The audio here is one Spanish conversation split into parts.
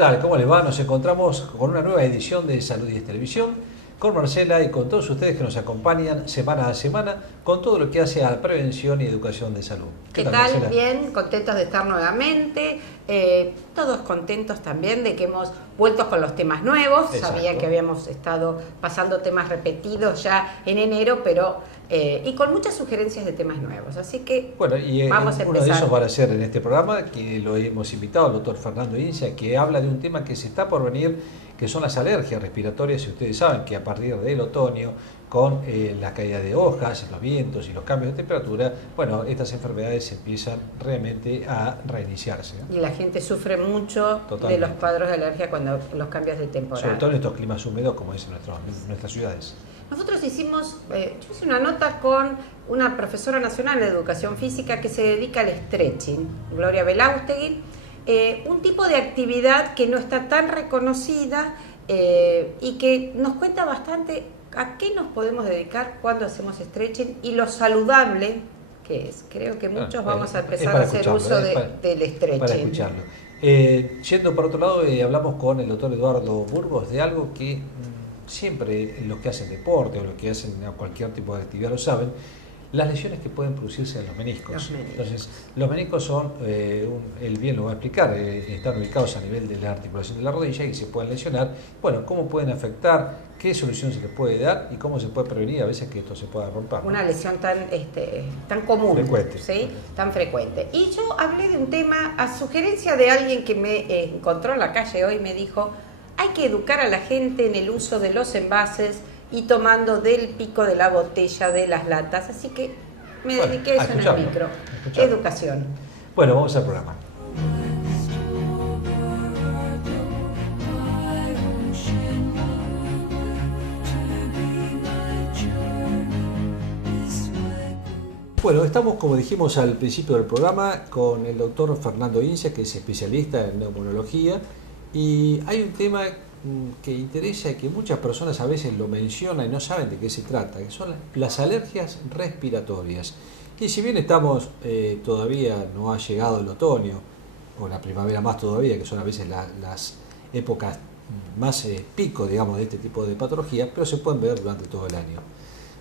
tal? ¿Cómo les va? Nos encontramos con una nueva edición de Salud y Televisión, con Marcela y con todos ustedes que nos acompañan semana a semana con todo lo que hace a prevención y educación de salud. ¿Qué tal? Marcela? Bien, contentos de estar nuevamente, todos contentos también de que hemos vuelto con los temas nuevos. Exacto. Sabía que habíamos estado pasando temas repetidos ya en enero, pero y con muchas sugerencias de temas nuevos, así que bueno, y vamos a empezar. Uno de esos va a ser en este programa, que lo hemos invitado al doctor Fernando Incia, que habla de un tema que se está por venir, que son las alergias respiratorias. Y ustedes saben que a partir del otoño, con la caída de hojas, los vientos y los cambios de temperatura, bueno, estas enfermedades empiezan realmente a reiniciarse, ¿no? Y la gente sufre mucho de los cuadros de alergia cuando los cambios de temporada. Sobre todo en estos climas húmedos como es en nuestras ciudades. Nosotros hicimos, yo hice una nota con una profesora nacional de educación física que se dedica al stretching, Gloria Belaustegui, un tipo de actividad que no está tan reconocida y que nos cuenta bastante a qué nos podemos dedicar cuando hacemos stretching y lo saludable que es. Creo que muchos vamos a empezar a hacer uso del stretching. Para escucharlo. Yendo por otro lado, hablamos con el doctor Eduardo Burgos de algo que siempre los que hacen deporte o los que hacen cualquier tipo de actividad lo saben, las lesiones que pueden producirse en los meniscos. Entonces, los meniscos son, él bien lo va a explicar, están ubicados a nivel de la articulación de la rodilla y se pueden lesionar. Bueno, ¿cómo pueden afectar? ¿Qué solución se les puede dar? ¿Y cómo se puede prevenir a veces que esto se pueda romper, ¿no? Una lesión tan común, frecuente, ¿sí? Tan frecuente. Y yo hablé de un tema a sugerencia de alguien que me encontró en la calle hoy, me dijo: hay que educar a la gente en el uso de los envases y tomando del pico de la botella, de las latas. Así que me dediqué a eso en el micro. Educación. Bueno, vamos al programa. Bueno, estamos, como dijimos al principio del programa, con el doctor Fernando Incia, que es especialista en neumonología, y hay un tema que interesa y que muchas personas a veces lo mencionan y no saben de qué se trata, que son las alergias respiratorias. Y si bien estamos, todavía no ha llegado el otoño, o la primavera más todavía, que son a veces las épocas más pico, digamos, de este tipo de patologías, pero se pueden ver durante todo el año.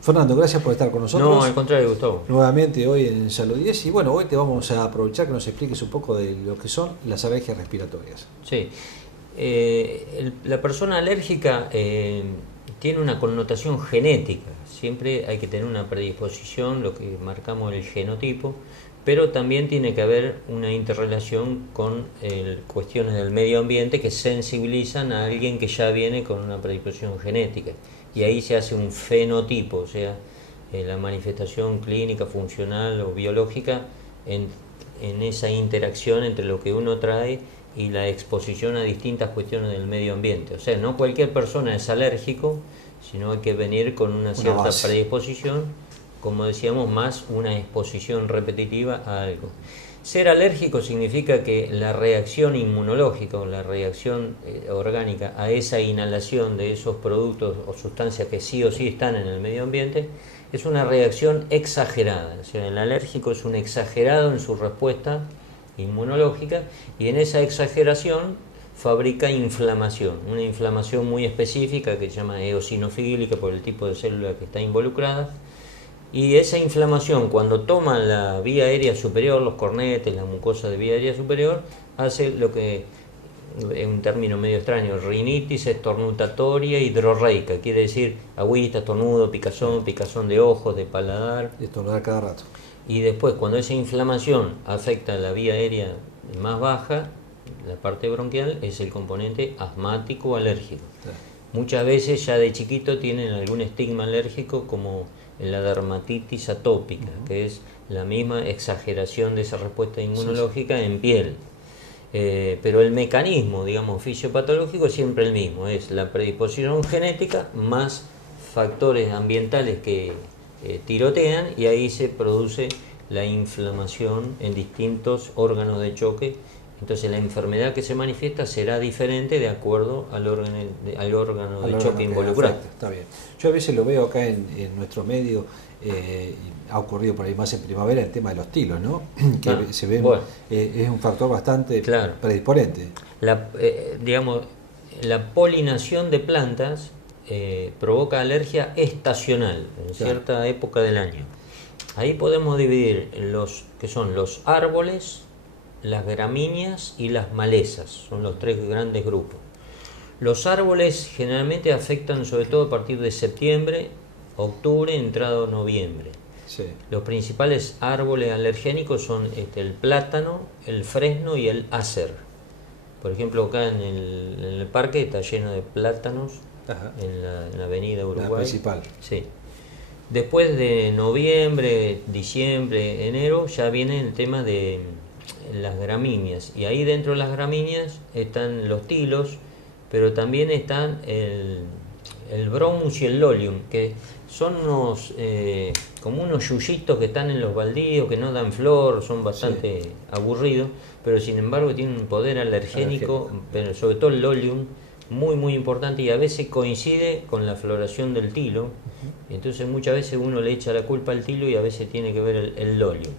Fernando, gracias por estar con nosotros. No, al contrario, Gustavo. Nuevamente hoy en Salud 10, y bueno, hoy te vamos a aprovechar que nos expliques un poco de lo que son las alergias respiratorias. Sí. La persona alérgica tiene una connotación genética. Siempre hay que tener una predisposición, lo que marcamos el genotipo, pero también tiene que haber una interrelación con cuestiones del medio ambiente que sensibilizan a alguien que ya viene con una predisposición genética. Y ahí se hace un fenotipo, o sea, la manifestación clínica, funcional o biológica en esa interacción entre lo que uno trae y la exposición a distintas cuestiones del medio ambiente. O sea, no cualquier persona es alérgico, sino hay que venir con una cierta predisposición, como decíamos, más una exposición repetitiva a algo. Ser alérgico significa que la reacción inmunológica o la reacción orgánica a esa inhalación de esos productos o sustancias que sí o sí están en el medio ambiente es una reacción exagerada. O sea, el alérgico es un exagerado en su respuesta inmunológica y en esa exageración fabrica inflamación, una inflamación muy específica que se llama eosinofílica por el tipo de célula que está involucrada. Y esa inflamación, cuando toma la vía aérea superior, los cornetes, la mucosa de vía aérea superior, hace lo que es un término medio extraño, rinitis estornudatoria hidrorreica, quiere decir agüita, estornudo, picazón de ojos, de paladar. Y estornudar cada rato. Y después, cuando esa inflamación afecta la vía aérea más baja, la parte bronquial, es el componente asmático o alérgico. Sí. Muchas veces ya de chiquito tienen algún estigma alérgico como la dermatitis atópica, que es la misma exageración de esa respuesta inmunológica en piel. Pero el mecanismo, digamos, fisiopatológico es siempre el mismo, es la predisposición genética más factores ambientales que tirotean, y ahí se produce la inflamación en distintos órganos de choque Entonces la enfermedad que se manifiesta será diferente de acuerdo al órgano de choque involucrado. Está bien. Yo a veces lo veo acá en nuestro medio, y ha ocurrido por ahí más en primavera, el tema de los tilos, ¿no? Que se ve, bueno, es un factor bastante predisponente. Digamos, la polinación de plantas provoca alergia estacional en cierta época del año. Ahí podemos dividir los que son los árboles, las gramíneas y las malezas, son los tres grandes grupos. Los árboles generalmente afectan sobre todo a partir de septiembre, octubre, entrado noviembre. Sí. Los principales árboles alergénicos son el plátano, el fresno y el acer. Por ejemplo, acá en el parque está lleno de plátanos, en la avenida Uruguay. La principal. Sí. Después de noviembre, diciembre, enero, ya viene el tema de las gramíneas. Y ahí dentro de las gramíneas están los tilos, pero también están el bromus y el lolium, que son como unos yuyitos que están en los baldíos, que no dan flor, son bastante aburridos, pero sin embargo tienen un poder alergénico, pero sobre todo el lolium, muy muy importante, y a veces coincide con la floración del tilo. Entonces muchas veces uno le echa la culpa al tilo y a veces tiene que ver el lolium.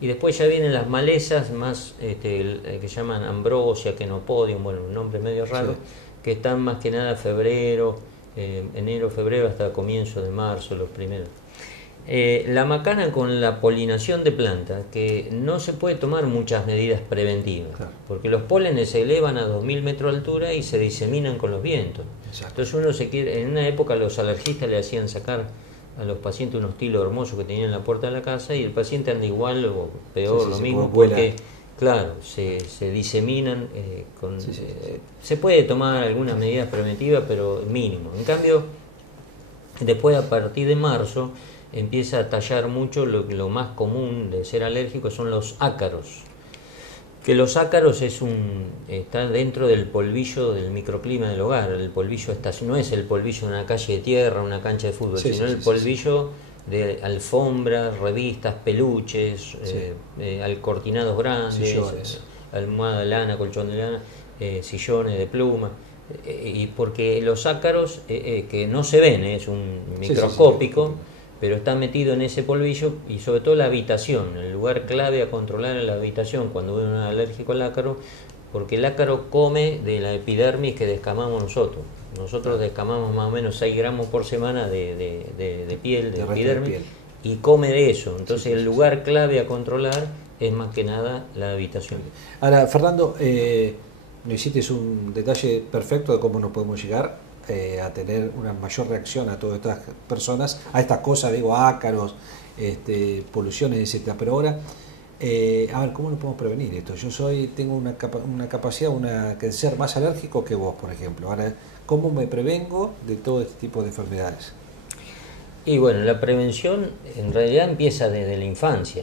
Y después ya vienen las malezas más que llaman ambrosia, quenopodium, bueno, un nombre medio raro, que están más que nada enero, febrero hasta comienzo de marzo, los primeros. La macana con la polinación de plantas, que no se puede tomar muchas medidas preventivas, porque los pólenes se elevan a 2000 metros de altura y se diseminan con los vientos. Entonces uno en una época los alergistas le hacían sacar a los pacientes unos tilos hermosos que tenían en la puerta de la casa, y el paciente anda igual o peor, lo mismo, porque claro, se diseminan. Se puede tomar algunas medidas preventivas, pero mínimo. En cambio, después a partir de marzo empieza a tallar mucho. Lo más común de ser alérgico son los ácaros, que los ácaros está dentro del polvillo del microclima del hogar. El polvillo no es el polvillo de una calle de tierra, una cancha de fútbol, sino el polvillo de alfombras, revistas, peluches, cortinados grandes, sillones, almohada de lana, colchón de lana, sillones de pluma. Y porque los ácaros, que no se ven, es un microscópico, pero está metido en ese polvillo, y sobre todo la habitación, el lugar clave a controlar en la habitación cuando uno es alérgico al ácaro, porque el ácaro come de la epidermis que descamamos nosotros. Nosotros descamamos más o menos 6 gramos por semana de piel, de epidermis, y come de eso. Entonces el lugar clave a controlar es más que nada la habitación. Ahora, Fernando, nos hiciste un detalle perfecto de cómo nos podemos llegar a tener una mayor reacción a todas estas personas, a estas cosas, digo, ácaros, poluciones, etcétera. Pero ahora, a ver, ¿cómo nos podemos prevenir esto? Tengo una capacidad de ser más alérgico que vos, por ejemplo. Ahora, ¿cómo me prevengo de todo este tipo de enfermedades? Y bueno, la prevención en realidad empieza desde la infancia,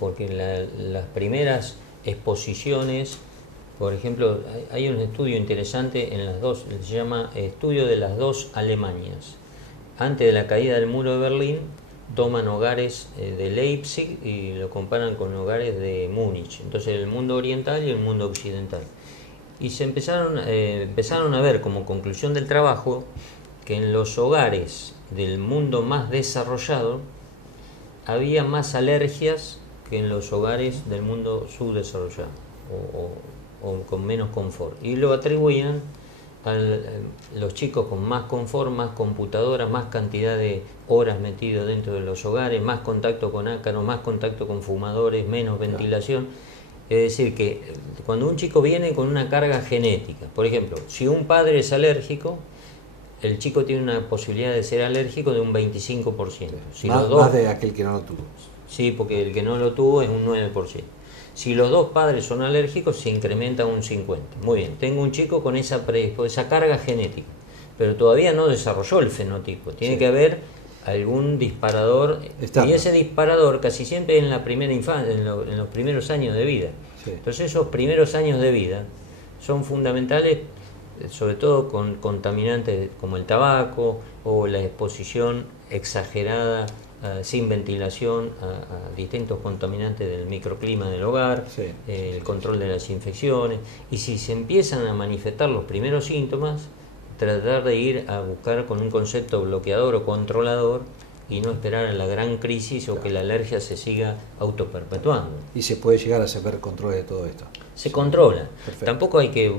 porque las primeras exposiciones, por ejemplo, hay un estudio interesante en las dos, se llama Estudio de las dos Alemanias. Antes de la caída del muro de Berlín, toman hogares de Leipzig y lo comparan con hogares de Múnich, entonces el mundo oriental y el mundo occidental. Y se empezaron a ver como conclusión del trabajo que en los hogares del mundo más desarrollado había más alergias que en los hogares del mundo subdesarrollado o con menos confort, y lo atribuían a los chicos con más confort, más computadoras, más cantidad de horas metidos dentro de los hogares, más contacto con ácaros, más contacto con fumadores, menos ventilación. Es decir, que cuando un chico viene con una carga genética, por ejemplo, si un padre es alérgico, el chico tiene una posibilidad de ser alérgico de un 25%. Si más de aquel que no lo tuvo. Sí, porque el que no lo tuvo es un 9%. Si los dos padres son alérgicos, se incrementa un 50%. Muy bien, tengo un chico con esa carga genética, pero todavía no desarrolló el fenotipo. Tiene que haber algún disparador, y ese disparador casi siempre en la primera infancia, en los primeros años de vida. Entonces esos primeros años de vida son fundamentales, sobre todo con contaminantes como el tabaco o la exposición exagerada sin ventilación a distintos contaminantes del microclima del hogar, Sí. El control de las infecciones, y si se empiezan a manifestar los primeros síntomas, tratar de ir a buscar con un concepto bloqueador o controlador y no esperar a la gran crisis o que la alergia se siga autoperpetuando. Y se puede llegar a saber controles de todo esto. Se controla. Perfecto. Tampoco hay que...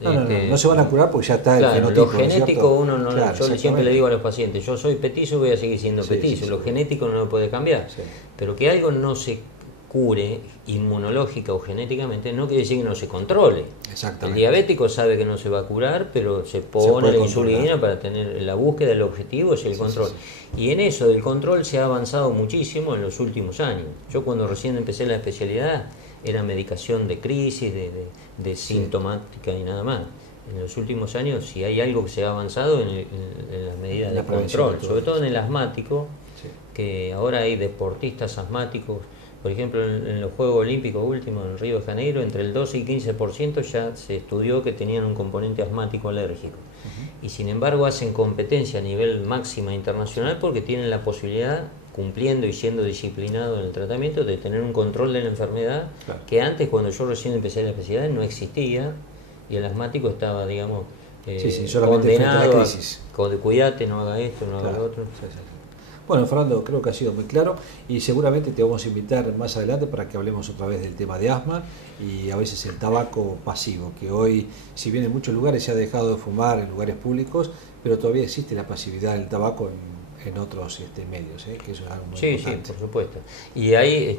No se van a curar porque ya está el Claro, fenotipo. lo ¿no es genético cierto? uno no, Claro, yo siempre exactamente. le digo a los pacientes, yo soy petizo y voy a seguir siendo Sí, petizo, sí, lo sí. genético no lo puede cambiar, Sí. pero que algo no se cure inmunológica o genéticamente no quiere decir que no se controle. Exactamente. El diabético sabe que no se va a curar, pero se puede pone la controlar. insulina para tener la búsqueda del objetivo, es el Sí, control. sí, Y en eso del control se ha avanzado muchísimo en los últimos años. Yo cuando recién empecé la especialidad era medicación de crisis, de sintomática y nada más. En los últimos años, si hay algo que se ha avanzado en las medidas La de prevención control, de todo sobre todo esto. en el asmático, Sí. que ahora hay deportistas asmáticos, por ejemplo en los Juegos Olímpicos últimos en Río de Janeiro, entre el 12 y 15% ya se estudió que tenían un componente asmático alérgico. Y sin embargo hacen competencia a nivel máxima internacional porque tienen la posibilidad, cumpliendo y siendo disciplinados en el tratamiento, de tener un control de la enfermedad, Claro. que antes, cuando yo recién empecé la especialidad, no existía, y el asmático estaba, digamos, Sí, solamente frente a la condenado crisis. cuídate, no haga esto, no haga Claro. lo otro. Sí, sí. Bueno, Fernando, creo que ha sido muy claro y seguramente te vamos a invitar más adelante para que hablemos otra vez del tema de asma y a veces el tabaco pasivo, que hoy, si bien en muchos lugares se ha dejado de fumar en lugares públicos, pero todavía existe la pasividad del tabaco en otros medios, que eso es algo muy Sí, sí, importante. por supuesto. Y ahí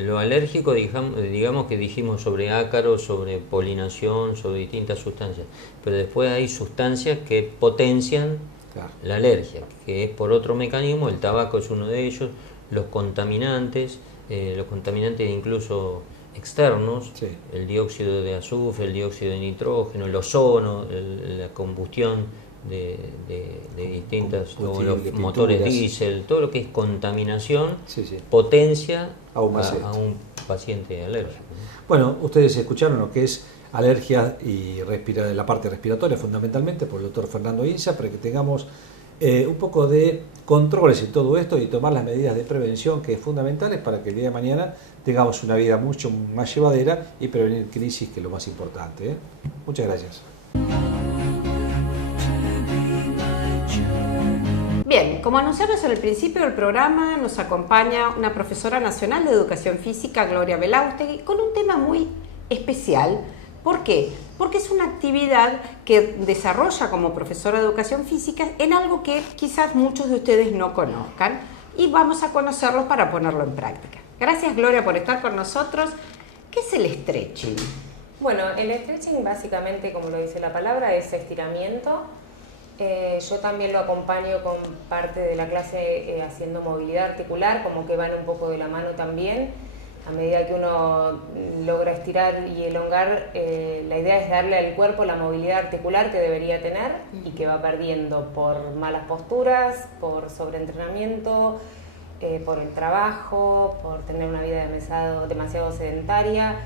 lo alérgico, digamos que dijimos sobre ácaros, sobre polinación, sobre distintas sustancias, pero después hay sustancias que potencian Claro. la alergia, que es por otro mecanismo, el tabaco es uno de ellos, los contaminantes incluso externos, Sí. el dióxido de azufre, el dióxido de nitrógeno, el ozono, la combustión de distintas, como los Combustible, motores pinturas. diésel, todo lo que es contaminación Sí, sí. potencia Aún más esto. a un paciente alérgico. Bueno, ustedes escucharon lo que es alergia y la parte respiratoria fundamentalmente por el doctor Fernando Inza, para que tengamos un poco de controles en todo esto y tomar las medidas de prevención que es fundamentales para que el día de mañana tengamos una vida mucho más llevadera y prevenir crisis, que es lo más importante. Muchas gracias. Bien, como anunciamos en el principio del programa, nos acompaña una profesora nacional de Educación Física, Gloria Belaustegui, con un tema muy especial. ¿Por qué? Porque es una actividad que desarrolla como profesora de Educación Física en algo que quizás muchos de ustedes no conozcan y vamos a conocerlo para ponerlo en práctica. Gracias, Gloria, por estar con nosotros. ¿Qué es el stretching? Bueno, el stretching básicamente, como lo dice la palabra, es estiramiento. Yo también lo acompaño con parte de la clase haciendo movilidad articular, como que van un poco de la mano también. A medida que uno logra estirar y elongar, la idea es darle al cuerpo la movilidad articular que debería tener y que va perdiendo por malas posturas, por sobreentrenamiento, por el trabajo, por tener una vida demasiado sedentaria.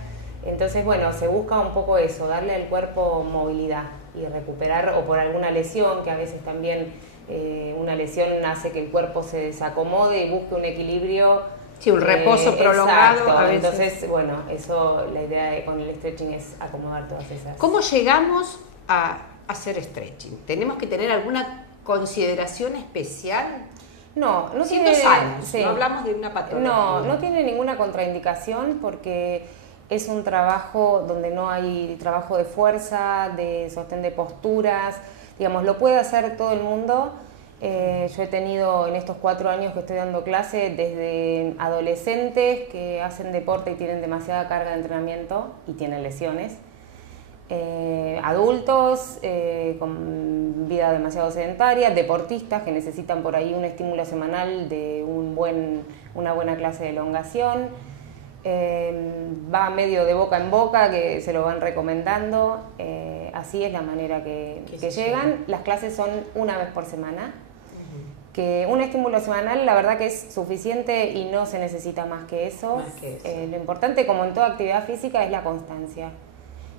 Entonces, bueno, se busca un poco eso, darle al cuerpo movilidad y recuperar, o por alguna lesión, que a veces también una lesión hace que el cuerpo se desacomode y busque un equilibrio. Sí, un reposo prolongado. Exacto. A veces. Entonces, bueno, eso, la idea con el stretching es acomodar todas esas. ¿Cómo llegamos a hacer stretching? ¿Tenemos que tener alguna consideración especial? No Siendo tiene, sanos, sí. no hablamos de una patología. No tiene ninguna contraindicación porque es un trabajo donde no hay trabajo de fuerza, de sostén de posturas, digamos, lo puede hacer todo el mundo. Yo he tenido en estos 4 años que estoy dando clase desde adolescentes que hacen deporte y tienen demasiada carga de entrenamiento y tienen lesiones, adultos con vida demasiado sedentaria, deportistas que necesitan por ahí un estímulo semanal de una buena clase de elongación. Va medio de boca en boca, que se lo van recomendando, así es la manera que llegan. Las clases son una vez por semana, que un estímulo semanal la verdad que es suficiente y no se necesita más que eso. Lo importante, como en toda actividad física, es la constancia,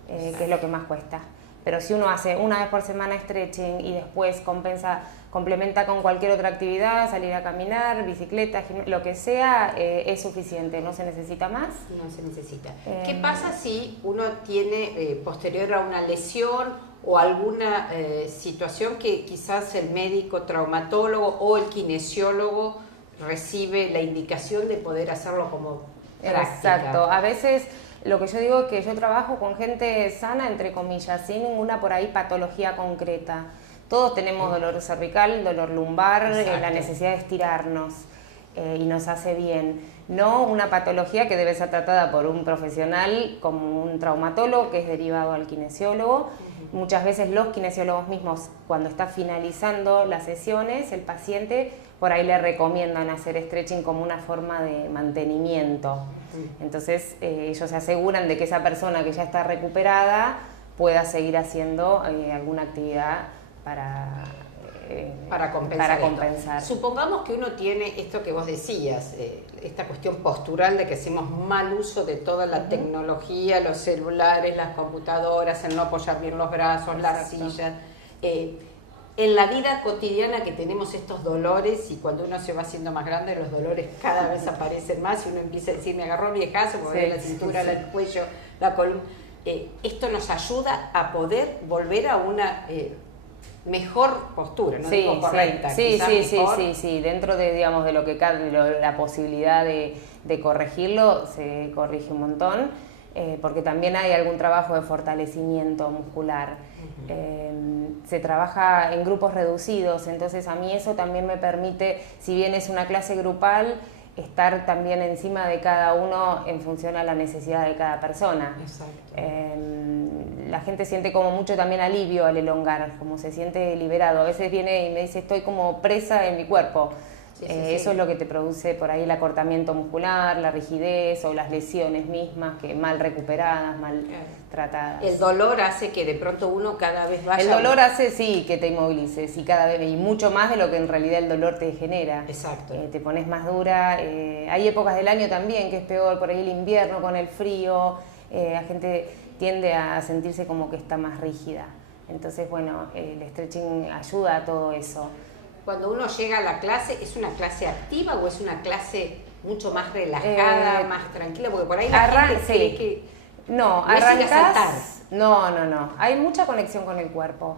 que es lo que más cuesta. Pero si uno hace una vez por semana stretching y después complementa con cualquier otra actividad, salir a caminar, bicicleta, lo que sea, es suficiente, no se necesita más. No se necesita. ¿Qué pasa si uno tiene posterior a una lesión o alguna situación que quizás el médico traumatólogo o el kinesiólogo recibe la indicación de poder hacerlo como práctica? Exacto, a veces lo que yo digo es que yo trabajo con gente sana, entre comillas, sin ninguna por ahí patología concreta. Todos tenemos dolor cervical, dolor lumbar, la necesidad de estirarnos y nos hace bien. No una patología que debe ser tratada por un profesional como un traumatólogo que es derivado al kinesiólogo. Muchas veces los kinesiólogos mismos, cuando está finalizando las sesiones, el paciente por ahí le recomiendan hacer stretching como una forma de mantenimiento. Entonces ellos se aseguran de que esa persona que ya está recuperada pueda seguir haciendo alguna actividad para compensar. Supongamos que uno tiene esto que vos decías, esta cuestión postural de que hacemos mal uso de toda la tecnología, los celulares, las computadoras, el no apoyar bien los brazos, las sillas. En la vida cotidiana que tenemos estos dolores y cuando uno se va haciendo más grande los dolores cada vez aparecen más y uno empieza a decir me agarró viejazo, me duele la cintura, el cuello, la columna. Esto nos ayuda a poder volver a una mejor postura, no digo correcta, sí, dentro de, digamos, de lo que cabe, la posibilidad de corregirlo, se corrige un montón, porque también hay algún trabajo de fortalecimiento muscular. Se trabaja en grupos reducidos, entonces a mí eso también me permite, si bien es una clase grupal, estar también encima de cada uno en función a la necesidad de cada persona. La gente siente como mucho también alivio al elongar, como se siente liberado. A veces viene y me dice estoy como presa en mi cuerpo. Eso es lo que te produce por ahí el acortamiento muscular, la rigidez o las lesiones mismas que mal recuperadas, mal tratadas. El dolor hace que de pronto uno cada vez vaya... El dolor hace, que te inmovilices y cada vez, y mucho más de lo que en realidad el dolor te genera. Exacto. Te pones más dura. Hay épocas del año también que es peor, por ahí el invierno con el frío, la gente tiende a sentirse como que está más rígida. Entonces, bueno, el stretching ayuda a todo eso. Cuando uno llega a la clase, ¿es una clase activa o es una clase mucho más relajada, más tranquila? Porque por ahí la gente cree que... No, arrancás... No. Hay mucha conexión con el cuerpo.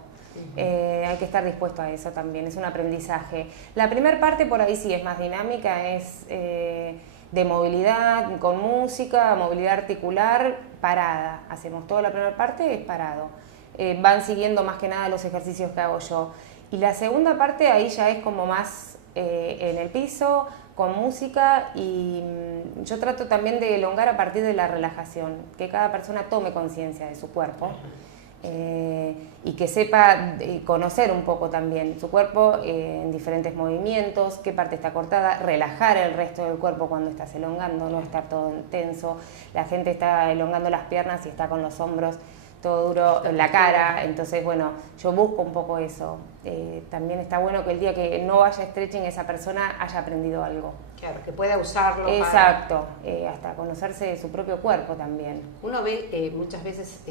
Hay que estar dispuesto a eso también, es un aprendizaje. La primera parte por ahí sí es más dinámica, es de movilidad con música, movilidad articular, parada. Hacemos toda la primera parte, es parado. Van siguiendo más que nada los ejercicios que hago yo. Y la segunda parte ahí ya es como más en el piso, con música, y yo trato también de elongar a partir de la relajación, que cada persona tome conciencia de su cuerpo y que sepa conocer un poco también su cuerpo en diferentes movimientos, qué parte está cortada, relajar el resto del cuerpo cuando estás elongando, no estar todo tenso. La gente está elongando las piernas y está con los hombros todo duro en la cara, entonces bueno, yo busco un poco eso. También está bueno que el día que no haya stretching esa persona haya aprendido algo. Claro, que pueda usarlo. Exacto, hasta conocerse de su propio cuerpo también. Uno ve muchas veces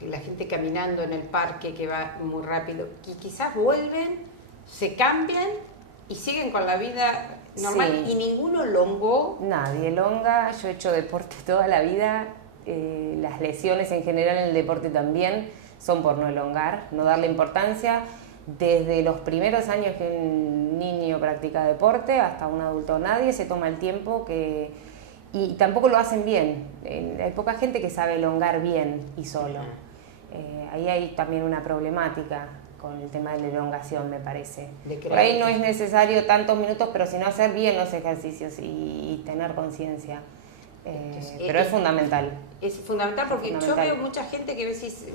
la gente caminando en el parque que va muy rápido, que quizás vuelven, se cambian y siguen con la vida normal y ninguno longó. Nadie longa, yo he hecho deporte toda la vida. Las lesiones en general en el deporte también son por no elongar, no darle importancia. Desde los primeros años que un niño practica deporte hasta un adulto, nadie se toma el tiempo y tampoco lo hacen bien. Hay poca gente que sabe elongar bien y solo. Ahí hay también una problemática con el tema de la elongación, me parece. Por ahí no es necesario tantos minutos, pero sino hacer bien los ejercicios y tener conciencia. Pero es fundamental. Es fundamental porque yo veo mucha gente que decís,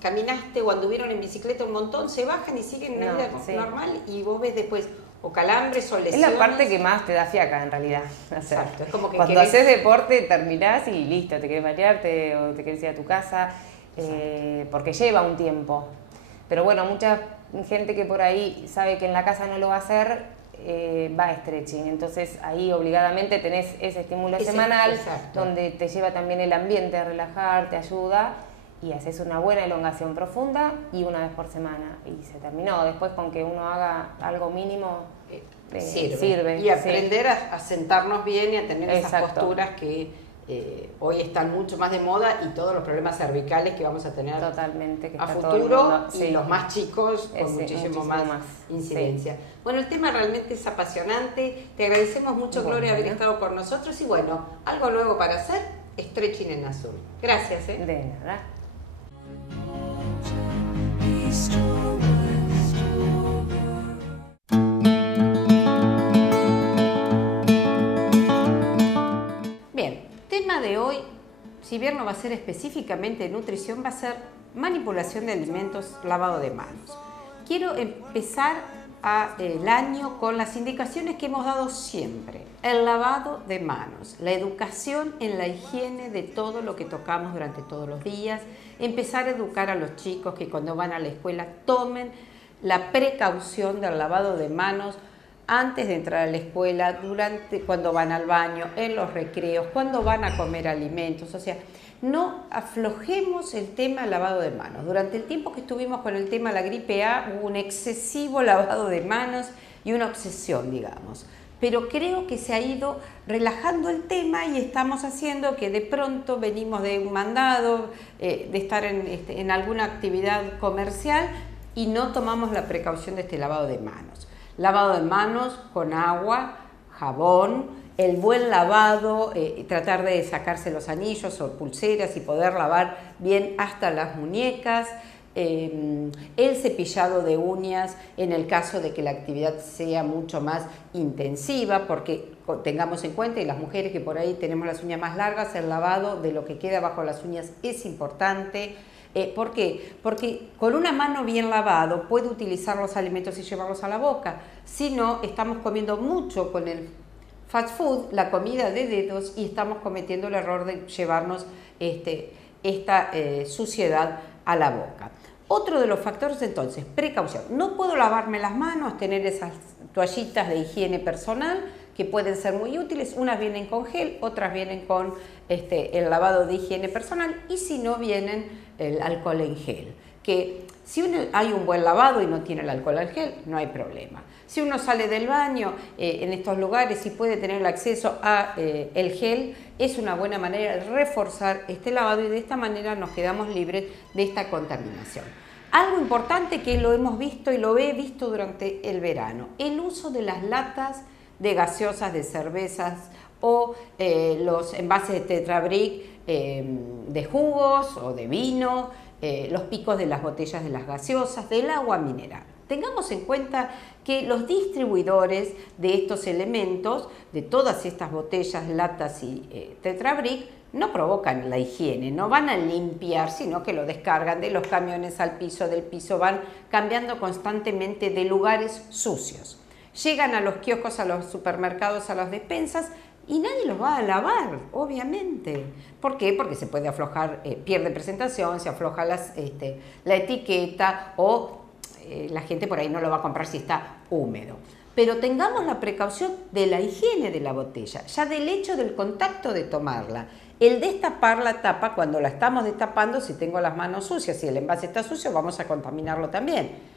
caminaste o anduvieron en bicicleta un montón, se bajan y siguen una vida normal y vos ves después o calambres o lesiones. Es la parte que más te da fiaca en realidad. Exacto. Es como que cuando haces deporte terminás y listo, te querés bañarte o te querés ir a tu casa, porque lleva un tiempo. Pero bueno, mucha gente que por ahí sabe que en la casa no lo va a hacer, va a stretching, entonces ahí obligadamente tenés ese estímulo semanal donde te lleva también el ambiente a relajar, te ayuda y haces una buena elongación profunda y una vez por semana. Y se terminó. Después con que uno haga algo mínimo sirve. Y aprender a sentarnos bien y a tener esas Exacto. posturas que hoy están mucho más de moda, y todos los problemas cervicales que vamos a tener Totalmente, que a está todo el futuro, mundo, y sí. los más chicos con muchísimo más incidencia. Sí. Bueno, el tema realmente es apasionante. Te agradecemos mucho, Bueno, Gloria, haber estado con nosotros, y bueno, algo nuevo para hacer, stretching en azul. Gracias. De nada. Bien, tema de hoy, si bien no va a ser específicamente de nutrición, va a ser manipulación de alimentos, lavado de manos. Quiero empezar el año con las indicaciones que hemos dado siempre. El lavado de manos, la educación en la higiene de todo lo que tocamos durante todos los días, empezar a educar a los chicos que cuando van a la escuela tomen la precaución del lavado de manos antes de entrar a la escuela, cuando van al baño, en los recreos, cuando van a comer alimentos. O sea, no aflojemos el tema del lavado de manos. Durante el tiempo que estuvimos con el tema de la gripe A, hubo un excesivo lavado de manos y una obsesión, digamos. Pero creo que se ha ido relajando el tema, y estamos haciendo que de pronto venimos de un mandado, de estar en alguna actividad comercial, y no tomamos la precaución de este lavado de manos. Lavado de manos con agua, jabón, el buen lavado, tratar de sacarse los anillos o pulseras y poder lavar bien hasta las muñecas, el cepillado de uñas en el caso de que la actividad sea mucho más intensiva, porque tengamos en cuenta, y las mujeres que por ahí tenemos las uñas más largas, el lavado de lo que queda bajo las uñas es importante. ¿Por qué? Porque con una mano bien lavado puede utilizar los alimentos y llevarlos a la boca. Si no, estamos comiendo mucho con el fast food, la comida de dedos, y estamos cometiendo el error de llevarnos esta suciedad a la boca. Otro de los factores, entonces, precaución. No puedo lavarme las manos, tener esas toallitas de higiene personal que pueden ser muy útiles. Unas vienen con gel, otras vienen con el lavado de higiene personal, y si no, vienen el alcohol en gel, que si hay un buen lavado y no tiene el alcohol en gel, no hay problema. Si uno sale del baño en estos lugares y puede tener el acceso a el gel, es una buena manera de reforzar este lavado, y de esta manera nos quedamos libres de esta contaminación. Algo importante que lo hemos visto y lo he visto durante el verano, el uso de las latas de gaseosas, de cervezas, o los envases de Tetra Brick de jugos o de vino, los picos de las botellas de las gaseosas, del agua mineral. Tengamos en cuenta que los distribuidores de estos elementos, de todas estas botellas, latas y Tetra Brick, no provocan la higiene, no van a limpiar, sino que lo descargan de los camiones al piso, del piso, van cambiando constantemente de lugares sucios. Llegan a los kioscos, a los supermercados, a las despensas, y nadie los va a lavar, obviamente. ¿Por qué? Porque se puede aflojar, pierde presentación, se afloja la etiqueta, o la gente por ahí no lo va a comprar si está húmedo. Pero tengamos la precaución de la higiene de la botella, ya del hecho del contacto de tomarla. El destapar la tapa, cuando la estamos destapando, si tengo las manos sucias, si el envase está sucio, vamos a contaminarlo también.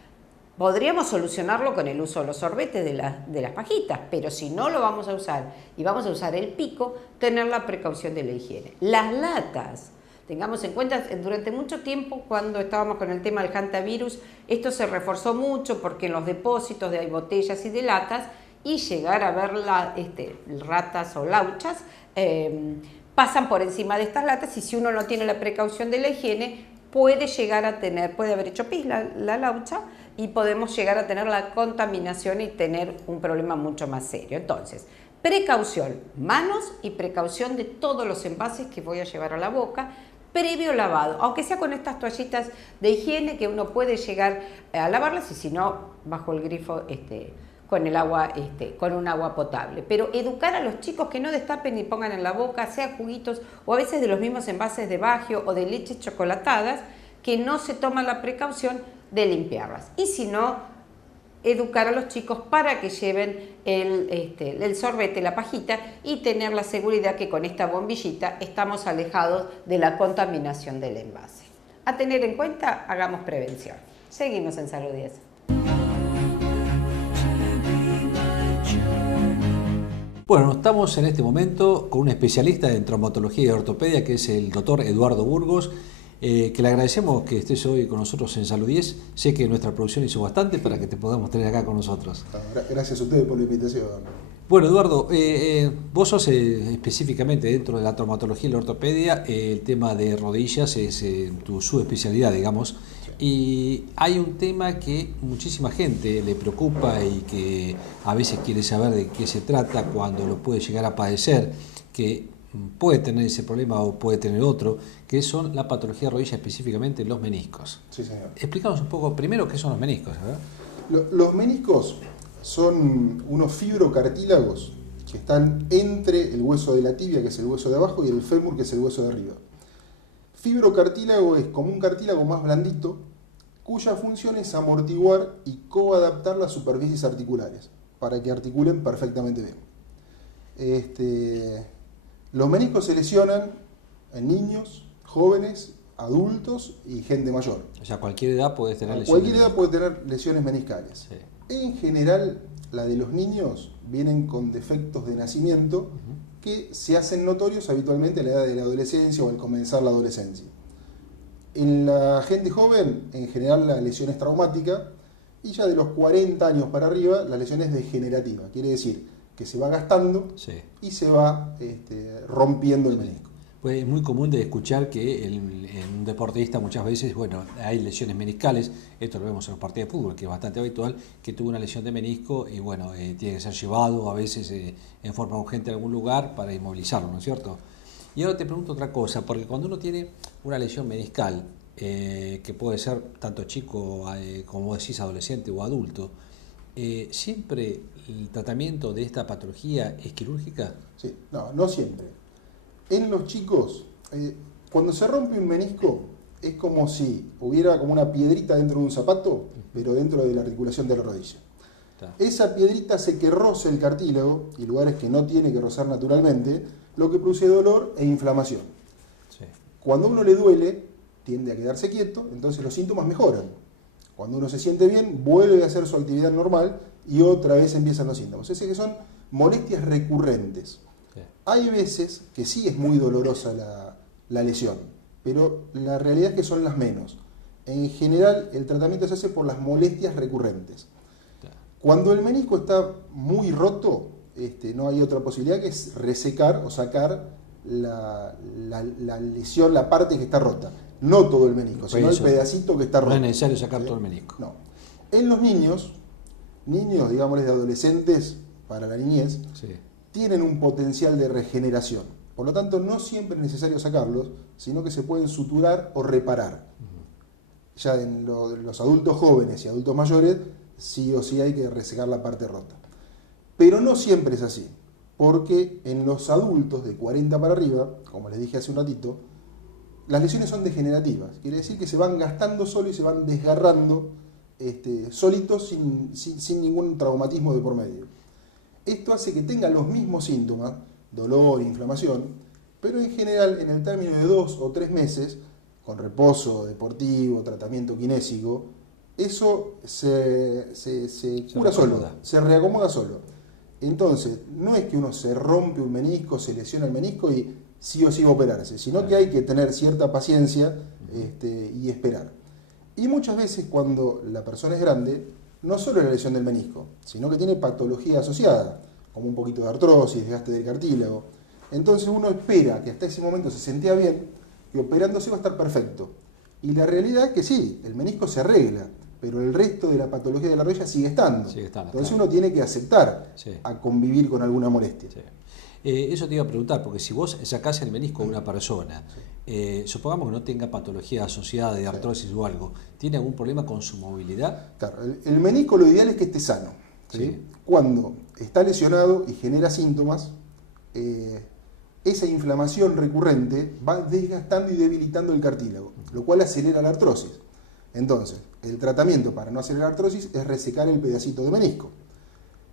Podríamos solucionarlo con el uso de los sorbetes de las pajitas, pero si no lo vamos a usar y vamos a usar el pico, tener la precaución de la higiene. Las latas, tengamos en cuenta, durante mucho tiempo, cuando estábamos con el tema del hantavirus, esto se reforzó mucho porque en los depósitos de botellas y de latas, y llegar a ver ratas o lauchas, pasan por encima de estas latas, y si uno no tiene la precaución de la higiene, puede haber hecho pis la laucha, y podemos llegar a tener la contaminación y tener un problema mucho más serio. Entonces, precaución, manos, y precaución de todos los envases que voy a llevar a la boca, previo lavado, aunque sea con estas toallitas de higiene que uno puede llegar a lavarlas, y si no, bajo el grifo con el agua, con un agua potable. Pero educar a los chicos que no destapen ni pongan en la boca, sea juguitos o a veces de los mismos envases de Bagio o de leches chocolatadas, que no se toman la precaución de limpiarlas. Y si no, educar a los chicos para que lleven el sorbete, la pajita, y tener la seguridad que con esta bombillita estamos alejados de la contaminación del envase. a tener en cuenta, hagamos prevención. Seguimos en Salud 10. Bueno, estamos en este momento con un especialista en traumatología y ortopedia, que es el doctor Eduardo Burgos, que le agradecemos que estés hoy con nosotros en Salud 10. Sé que nuestra producción hizo bastante para que te podamos tener acá con nosotros. Gracias a ustedes por la invitación. Bueno, Eduardo, vos sos específicamente dentro de la traumatología y la ortopedia, el tema de rodillas es tu subespecialidad, digamos. Y hay un tema que muchísima gente le preocupa y que a veces quiere saber de qué se trata cuando lo puede llegar a padecer, que puede tener ese problema o puede tener otro, que son la patología de rodilla, específicamente los meniscos. Sí, señor. Explícanos un poco primero qué son los meniscos, ¿verdad? Los meniscos son unos fibrocartílagos que están entre el hueso de la tibia, que es el hueso de abajo, y el fémur, que es el hueso de arriba. Fibrocartílago es como un cartílago más blandito, cuya función es amortiguar y coadaptar las superficies articulares para que articulen perfectamente bien. Los meniscos se lesionan en niños, jóvenes, adultos y gente mayor. O sea, a cualquier edad puede tener lesiones. Cualquier edad puede tener lesiones meniscales. Sí. En general, la de los niños vienen con defectos de nacimiento que se hacen notorios habitualmente a la edad de la adolescencia o al comenzar la adolescencia. En la gente joven, en general, la lesión es traumática, y ya de los 40 años para arriba, la lesión es degenerativa. Quiere decir que se va gastando y se va rompiendo el menisco. Pues es muy común de escuchar que en un deportista muchas veces, bueno, hay lesiones meniscales, esto lo vemos en los partidos de fútbol, que es bastante habitual, que tuvo una lesión de menisco y bueno, tiene que ser llevado a veces en forma urgente a algún lugar para inmovilizarlo, ¿no es cierto? Y ahora te pregunto otra cosa, porque cuando uno tiene una lesión meniscal, que puede ser tanto chico como decís, adolescente o adulto, ¿siempre el tratamiento de esta patología es quirúrgica? Sí, no siempre. En los chicos, cuando se rompe un menisco, es como si hubiera como una piedrita dentro de un zapato, pero dentro de la articulación de la rodilla. Esa piedrita hace que roce el cartílago, y lugares que no tiene que rozar naturalmente, lo que produce dolor e inflamación. Sí. Cuando a uno le duele, tiende a quedarse quieto, entonces los síntomas mejoran. Cuando uno se siente bien, vuelve a hacer su actividad normal y otra vez empiezan los síntomas. Es decir, que son molestias recurrentes. Sí. Hay veces que sí es muy dolorosa la lesión, pero la realidad es que son las menos. En general, el tratamiento se hace por las molestias recurrentes. Cuando el menisco está muy roto, no hay otra posibilidad que es resecar o sacar la lesión, la parte que está rota. No todo el menisco, sino el pedacito que está roto. No es necesario sacar todo el menisco. No. En los niños, digámosles de adolescentes para la niñez, tienen un potencial de regeneración. Por lo tanto, no siempre es necesario sacarlos, sino que se pueden suturar o reparar. Ya en los adultos jóvenes y adultos mayores, sí o sí hay que resecar la parte rota. Pero no siempre es así, porque en los adultos de 40 para arriba, como les dije hace un ratito, las lesiones son degenerativas. Quiere decir que se van gastando solo y se van desgarrando solitos sin ningún traumatismo de por medio. Esto hace que tengan los mismos síntomas, dolor, inflamación, pero en general en el término de 2 o 3 meses, con reposo deportivo, tratamiento kinésico, eso se cura solo, se reacomoda solo. Entonces, no es que uno se rompe un menisco, se lesiona el menisco y sí o sí va a operarse, sino que hay que tener cierta paciencia y esperar. Y muchas veces cuando la persona es grande, no solo es la lesión del menisco, sino que tiene patología asociada, como un poquito de artrosis, desgaste del cartílago. Entonces uno espera que hasta ese momento se sentía bien, y operándose va a estar perfecto. Y la realidad es que sí, el menisco se arregla, pero el resto de la patología de la rodilla sigue estando. Entonces uno tiene que aceptar a convivir con alguna molestia. Sí. Eso te iba a preguntar, porque si vos sacás el menisco de una persona, supongamos que no tenga patología asociada de artrosis o algo, ¿tiene algún problema con su movilidad? Claro, el menisco lo ideal es que esté sano. ¿Sí? Cuando está lesionado y genera síntomas, esa inflamación recurrente va desgastando y debilitando el cartílago, lo cual acelera la artrosis. Entonces, el tratamiento para no acelerar la artrosis es resecar el pedacito de menisco.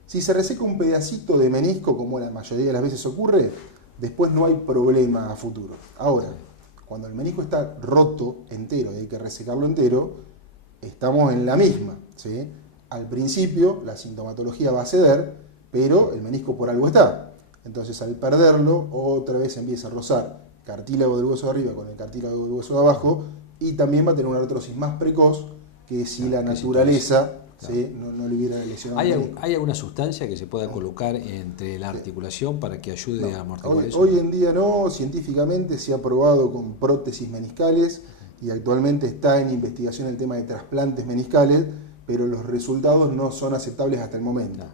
Si se reseca un pedacito de menisco, como la mayoría de las veces ocurre, después no hay problema a futuro. Ahora, Cuando el menisco está roto entero y hay que resecarlo entero, estamos en la misma, ¿sí? Al principio la sintomatología va a ceder, pero el menisco por algo está. Entonces al perderlo, otra vez empieza a rozar cartílago del hueso de arriba con el cartílago del hueso de abajo, y también va a tener una artrosis más precoz que si la naturaleza ¿sí? no le hubiera lesionado el menisco. ¿Hay alguna sustancia que se pueda colocar entre la articulación para que ayude a amortiguar eso? Hoy en día no, científicamente se ha probado con prótesis meniscales y actualmente está en investigación el tema de trasplantes meniscales, pero los resultados no son aceptables hasta el momento.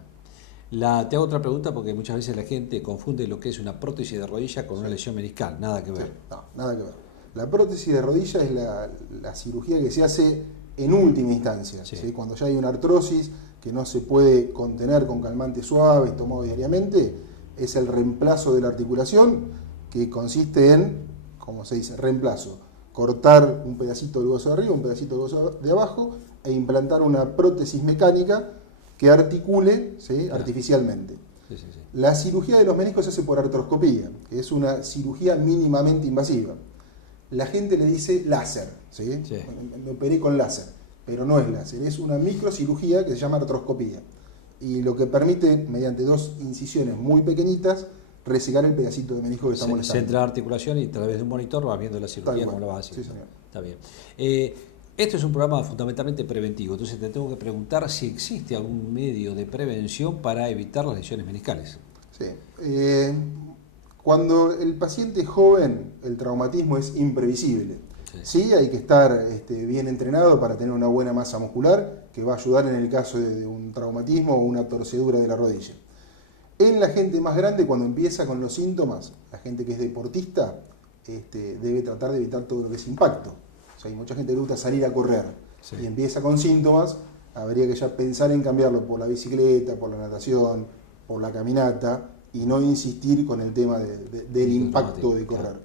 Te hago otra pregunta porque muchas veces la gente confunde lo que es una prótesis de rodilla con una lesión meniscal, nada que ver. Sí, no, nada que ver. La prótesis de rodilla es la cirugía que se hace en última instancia, ¿sí? Cuando ya hay una artrosis que no se puede contener con calmantes suaves tomados diariamente, es el reemplazo de la articulación, que consiste en, como se dice, reemplazo, cortar un pedacito del hueso de arriba, un pedacito del hueso de abajo e implantar una prótesis mecánica que articule, ¿sí? Artificialmente. Sí, sí, sí. La cirugía de los meniscos se hace por artroscopía, que es una cirugía mínimamente invasiva. La gente le dice láser, ¿sí? Sí. Me operé con láser, pero no es láser, es una microcirugía que se llama artroscopía. Y lo que permite, mediante 2 incisiones muy pequeñitas, resecar el pedacito de menisco que está molestando. Se entra la articulación y a través de un monitor vas viendo la cirugía como la vas haciendo. Sí, señor. Está bien. Esto es un programa fundamentalmente preventivo, entonces te tengo que preguntar si existe algún medio de prevención para evitar las lesiones meniscales. Sí. Cuando el paciente es joven, el traumatismo es imprevisible. Sí, hay que estar bien entrenado para tener una buena masa muscular, que va a ayudar en el caso de un traumatismo o una torcedura de la rodilla. En la gente más grande, cuando empieza con los síntomas, la gente que es deportista, debe tratar de evitar todo lo que es impacto. O sea, hay mucha gente que le gusta salir a correr y empieza con síntomas, habría que ya pensar en cambiarlo por la bicicleta, por la natación, por la caminata, y no insistir con el tema del impacto de correr.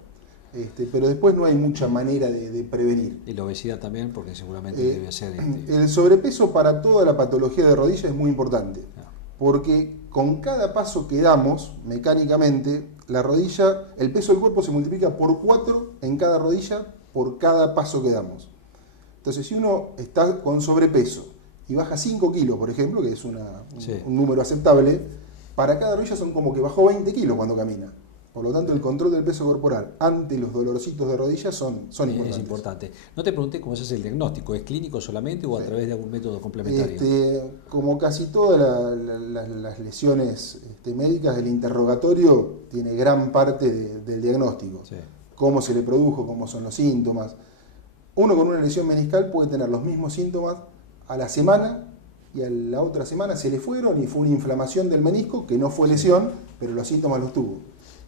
Pero después no hay mucha manera de prevenir. Y la obesidad también, porque seguramente debe ser... El sobrepeso para toda la patología de rodilla es muy importante, porque con cada paso que damos, mecánicamente, la rodilla, el peso del cuerpo se multiplica por 4 en cada rodilla por cada paso que damos. Entonces, si uno está con sobrepeso y baja 5 kilos, por ejemplo, que es un número aceptable, para cada rodilla son como que bajó 20 kilos cuando camina. Por lo tanto, el control del peso corporal ante los dolorcitos de rodillas son importantes. Es importante. No te pregunté cómo se hace el diagnóstico. ¿Es clínico solamente o a través de algún método complementario? Como casi todas las lesiones médicas, el interrogatorio tiene gran parte del diagnóstico. Sí. Cómo se le produjo, cómo son los síntomas. Uno con una lesión meniscal puede tener los mismos síntomas a la semana y a la otra semana se le fueron y fue una inflamación del menisco que no fue lesión, pero los síntomas los tuvo.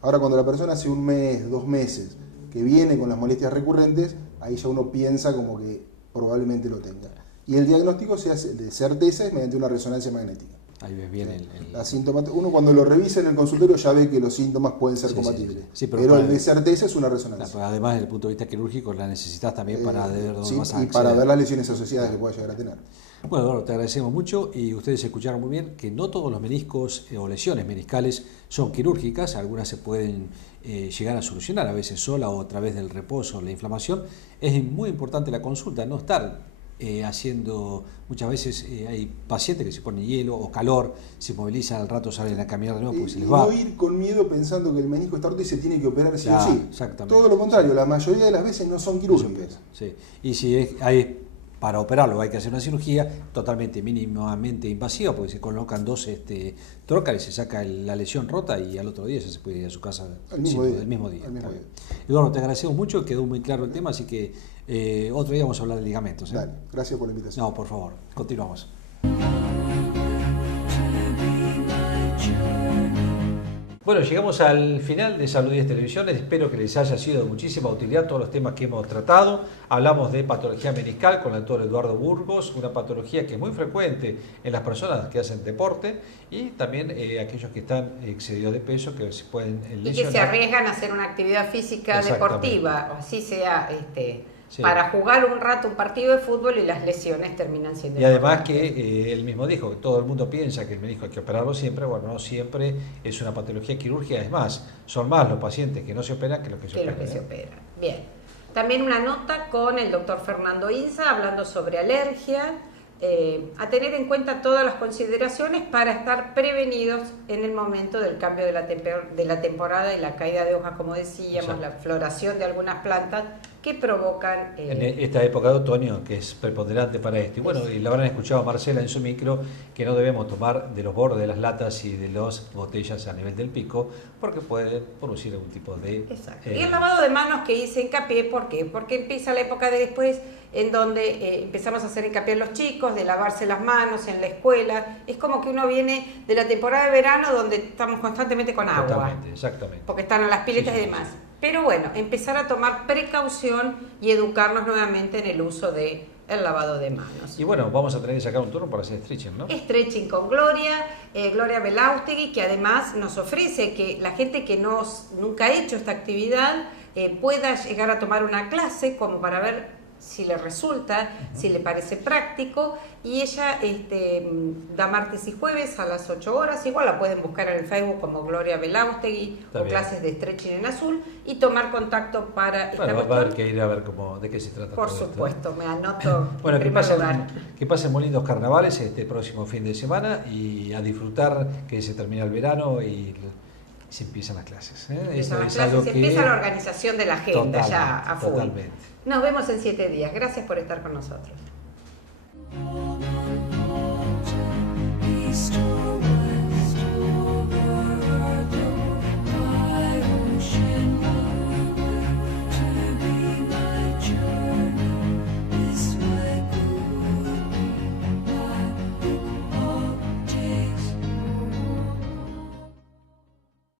Ahora, cuando la persona hace 1 mes, 2 meses que viene con las molestias recurrentes, ahí ya uno piensa como que probablemente lo tenga. Y el diagnóstico se hace de certeza es mediante una resonancia magnética. Ahí ves bien la uno cuando lo revisa en el consultorio ya ve que los síntomas pueden ser compatibles. Sí, pero el de certeza es una resonancia. Además, desde el punto de vista quirúrgico, la necesitas también para ver dónde vas a acceder. Y para ver las lesiones asociadas que pueda llegar a tener. Bueno, Eduardo, te agradecemos mucho y ustedes escucharon muy bien que no todos los meniscos o lesiones meniscales son quirúrgicas, algunas se pueden llegar a solucionar, a veces sola o a través del reposo, la inflamación. Es muy importante la consulta, no estar haciendo, muchas veces hay pacientes que se ponen hielo o calor, se movilizan, al rato salen a caminar de nuevo porque se les va. No ir con miedo pensando que el menisco está roto y se tiene que operar sí o sí. Exactamente. Todo lo contrario, la mayoría de las veces no son quirúrgicas. Sí. Y si hay para operarlo hay que hacer una cirugía totalmente mínimamente invasiva, porque se colocan 2 trócares, se saca la lesión rota y al otro día ya se puede ir a su casa el mismo día. Eduardo, te agradecemos mucho, quedó muy claro el tema, así que otro día vamos a hablar de ligamentos. Dale, gracias por la invitación. No, por favor, continuamos. Bueno, llegamos al final de Salud 10 Televisión. Espero que les haya sido de muchísima utilidad todos los temas que hemos tratado. Hablamos de patología meniscal con el doctor Eduardo Burgos, una patología que es muy frecuente en las personas que hacen deporte y también aquellos que están excedidos de peso, que se pueden lesionar. Y que se arriesgan a hacer una actividad física deportiva, o así sea para jugar un rato un partido de fútbol y las lesiones terminan siendo... Y además que él mismo dijo que todo el mundo piensa que el menisco hay que operarlo siempre. Bueno, no siempre es una patología quirúrgica, es más, son más los pacientes que no se operan que los que se operan. Bien. También una nota con el doctor Fernando Inza hablando sobre alergia, a tener en cuenta todas las consideraciones para estar prevenidos en el momento del cambio de la temporada y la caída de hojas, como decíamos, exacto, la floración de algunas plantas que provocan... en esta época de otoño, que es preponderante para esto. Y bueno, y la habrán escuchado a Marcela en su micro, que no debemos tomar de los bordes de las latas y de las botellas a nivel del pico, porque puede producir algún tipo de... Exacto. Y el lavado de manos que hice hincapié, ¿por qué? Porque empieza la época de después, en donde empezamos a hacer hincapié en los chicos, de lavarse las manos en la escuela. Es como que uno viene de la temporada de verano, donde estamos constantemente con agua. Totalmente, exactamente. Porque están en las piletas y demás. Sí. Pero bueno, empezar a tomar precaución y educarnos nuevamente en el uso del lavado de manos. Y bueno, vamos a tener que sacar un turno para hacer stretching, ¿no? Stretching con Gloria, Gloria Belaustegui, que además nos ofrece que la gente que nunca ha hecho esta actividad pueda llegar a tomar una clase como para ver si le resulta, si le parece práctico, y ella da martes y jueves a las 8 horas, igual la pueden buscar en el Facebook como Gloria Belaustegui o clases de stretching en azul, y tomar contacto para esta cuestión. Va a haber que ir a ver de qué se trata. Por supuesto, me anoto bueno, en primer lugar. Que pasen muy lindos carnavales este próximo fin de semana y a disfrutar que se termina el verano y se empiezan las clases. Empieza la organización de la agenda ya a full. Totalmente. Nos vemos en 7 días. Gracias por estar con nosotros.